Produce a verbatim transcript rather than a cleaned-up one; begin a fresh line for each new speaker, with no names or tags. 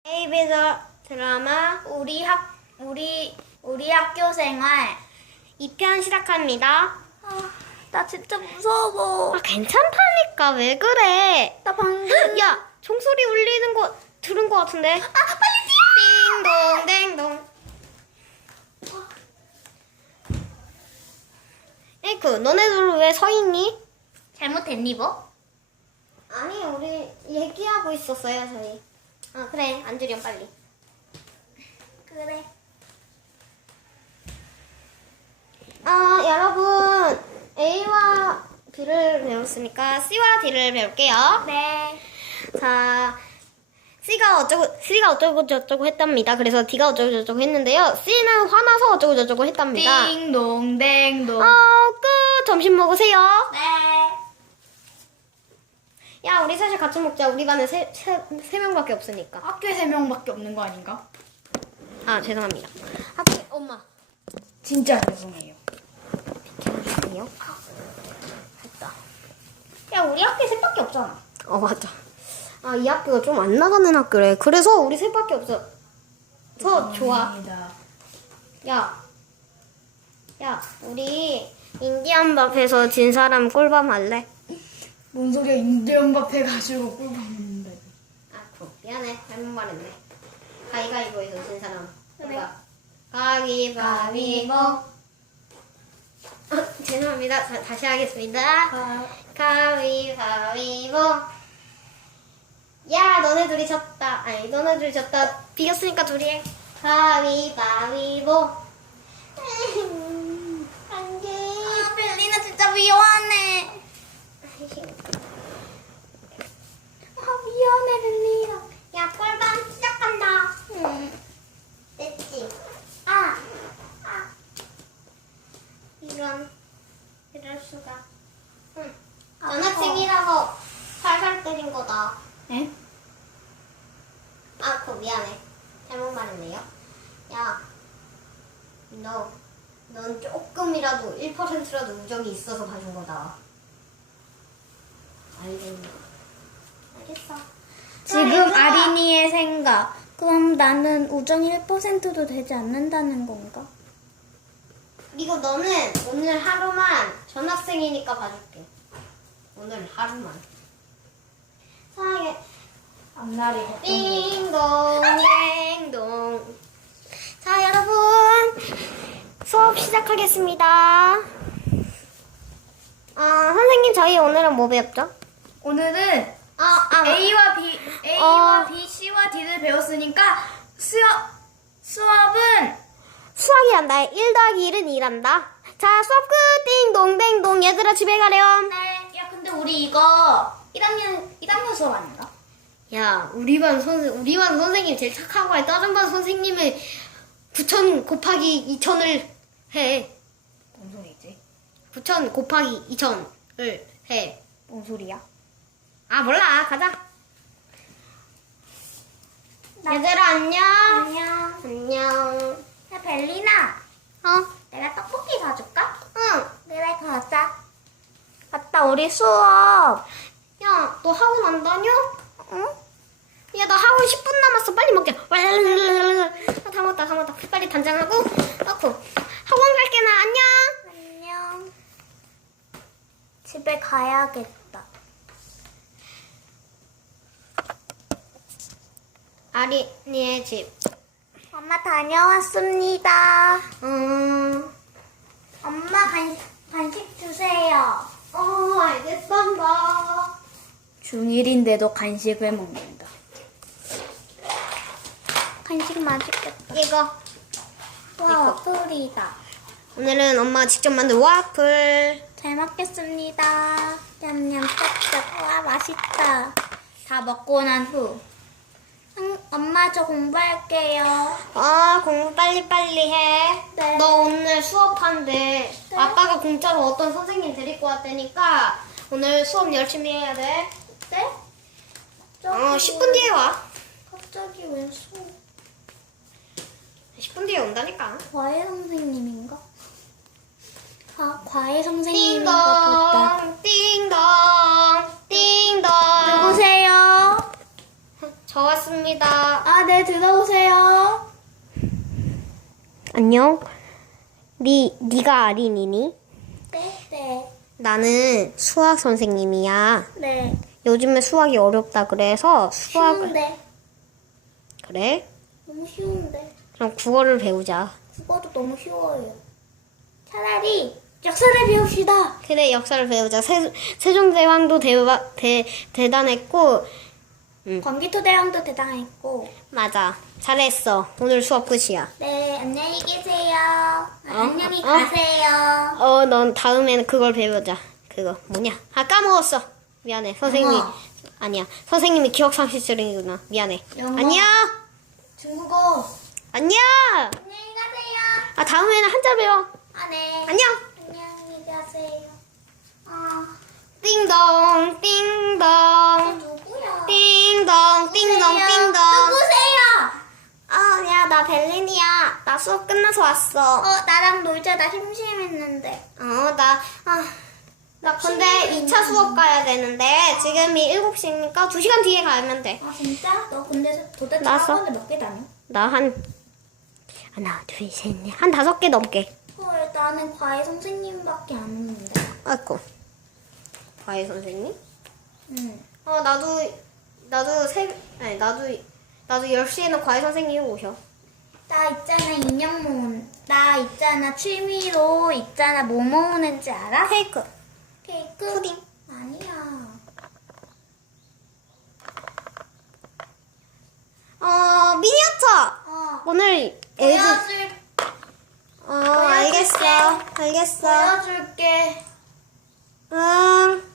에이비에서 드라마
우리 학 우리 우리 학교 생활.
이 편 시작합니다.
아, 나 진짜 무서워.
아, 괜찮다니까. 왜 그래?
나 방금
야, 종소리 울리는 거 들은 거 같은데?
아 빨리
띵동 댕동. 에이크, 너네들 왜 서 있니?
잘못했니 뭐?
아니, 우리 얘기하고 있었어요, 저희. 아, 그래. 앉으렴, 빨리.
그래.
아, 여러분. A와 B를 배웠으니까 C와 D를 배울게요.
네.
자, C가 어쩌고, C가 어쩌고 저쩌고 했답니다. 그래서 D가 어쩌고 저쩌고 했는데요. C는 화나서 어쩌고 저쩌고 했답니다.
띵동댕동.
어, 끝. 점심 먹으세요.
네.
야, 우리 셋이 같이 먹자. 우리 반에 세, 세, 세 명밖에 없으니까.
학교에 세 명밖에 없는 거 아닌가?
아, 죄송합니다. 학교, 엄마.
진짜 죄송해요.
비켜주세요. 됐다.
야 우리 학교에 셋밖에 없잖아.
어, 맞아. 아, 이 학교가 좀 안 나가는 학교래. 그래서 우리 셋밖에 없어. 서 좋아. 야. 야, 우리 인디언 밥에서 진 사람 꿀밤 할래?
뭔 소리야, 인디언밥 해가지고 꿀 먹는데.
아, 그 미안해. 잘못 말했네. 가위가위보에서 진 사람.
그래.
누가? 가위바위보. 어, 죄송합니다. 자, 다시 하겠습니다.
아,
가위바위보. 야, 너네 둘이 졌다. 아니, 너네 둘이 졌다. 비겼으니까 둘이 해. 가위바위보. 안 돼.
아 벨리나 진짜 미워하네. 아 미안해 벨리나.
야, 꿀밤 시작한다.
응.
됐지?
아.
아. 이런. 이럴 수가. 응. 전학생이라서 살살 때린 거다.
에?
아, 그거 미안해. 잘못 말했네요. 야, 너, 넌 조금이라도 일 퍼센트라도 우정이 있어서 봐준 거다. 알겠니? 알겠어.
지금
아, 얘들아.
아린이의 생각. 그럼 나는 우정 일 퍼센트도 되지 않는다는 건가?
그리고 너는 오늘 하루만 전학생이니까 봐줄게. 오늘 하루만. 사랑해.
앞날이
띵동, 띵동. 자, 여러분. 수업 시작하겠습니다. 아, 선생님, 저희 오늘은 뭐 배웠죠?
오늘은
아, 아,
A와 B, A와
어.
B, C와 D를 배웠으니까 수업 수업은
수학이 한다. 일 더하기 일은 이란다. 자, 수업 끝. 띵동, 띵동. 얘들아, 집에 가렴.
네. 야 근데 우리 이거 일 학년 일 학년 수업 아닌가?
야, 우리 반 선생, 우리 반 선생님 제일 착한 거야. 다른 반 선생님은 구천 곱하기 이천을 해.
뭔 소리지?
구천 곱하기 이천을 해.
뭔 소리야?
아, 몰라. 가자. 얘들아, 안녕.
안녕.
안녕.
야 벨리나,
어?
내가 떡볶이 사줄까?
응.
그래 가자. 맞다 우리 수업.
야, 너 학원 안 다녀?
응?
야, 나 학원 십 분 남았어. 빨리 먹자. 아, 다 먹었다, 다 먹었다. 빨리 단장하고 넣고. 학원 갈게, 나. 안녕.
안녕. 집에 가야겠다.
아린이의 집.
엄마 다녀왔습니다.
음,
엄마 간, 간식 주세요.
어, 알겠단다.
중일인데도 간식을 먹는다. 간식 맛있겠다.
이거.
와 와플이다.
오늘은 엄마가 직접 만든 와플.
잘 먹겠습니다. 냠냠 짭짭. 와 맛있다. 다 먹고 난 후. 응, 엄마 저 공부할게요.
아, 공부 빨리빨리 해.
네.
너 오늘 수업한대.
네.
아빠가 공짜로 어떤 선생님 데리고 왔다니까 오늘 수업 열심히 해야 돼.
네?
어, 십 분 뒤에 와.
갑자기 왜 수업?
십 분 뒤에 온다니까.
과외 선생님인가? 아, 과외 선생님인가 보다.
띵동, 띵동, 띵동.
누구세요?
저 왔습니다. 왔습니다.
아, 네, 들어오세요.
안녕. 니, 니가 아린이니?
네, 네.
나는 수학 선생님이야.
네.
요즘에 수학이 어렵다 그래서 수학을
쉬운데.
그래?
너무 쉬운데.
그럼 국어를 배우자.
국어도 너무 쉬워요. 차라리 역사를 배웁시다.
그래, 역사를 배우자. 세, 세종대왕도 대바, 대, 대단했고
광기토대왕도 대단했고.
맞아. 잘했어. 오늘 수업 끝이야.
네, 안녕히 계세요. 아, 안녕히
어?
가세요.
어, 넌 다음에는 그걸 배우자. 그거 뭐냐? 아, 까먹었어. 미안해. 선생님이
영어.
아니야. 선생님이 기억상실증이구나. 미안해.
영어.
안녕.
중국어.
안녕.
안녕히 가세요.
아, 다음에는 한자 배워.
아, 네.
안녕.
안녕히 가세요. 아,
띵동 띵동
누구야?
띵동 띵동 띵동.
누구세요?
아, 야, 나 벨린이야. 나 수업 끝나서 왔어.
어, 나랑 놀자. 나 심심했는데.
어, 나, 아, 나 근데 이 차 수업 가야 되는데 지금이 일곱 시니까 두 시간 뒤에 가면 돼.
아, 진짜? 너 근데 도대체
나왔어?
학원을 몇 개 다녀?
나 한, 하나, 둘, 셋, 넷, 한 다섯 개 넘게.
헐, 나는 과외 선생님밖에 안 오는데.
아이고. 과외 선생님?
응.
어, 나도, 나도 새, 아니, 나도, 나도 열 시에는 과외 선생님이 오셔.
나 있잖아, 인형 모으는. 나 있잖아, 취미로 있잖아, 뭐 모으는지 알아?
케이크.
케이크?
푸딩.
아니야.
어, 미니어처!
어.
오늘 엘지.
보여줄,
어, 알겠어. 알겠어.
보여줄게.
응.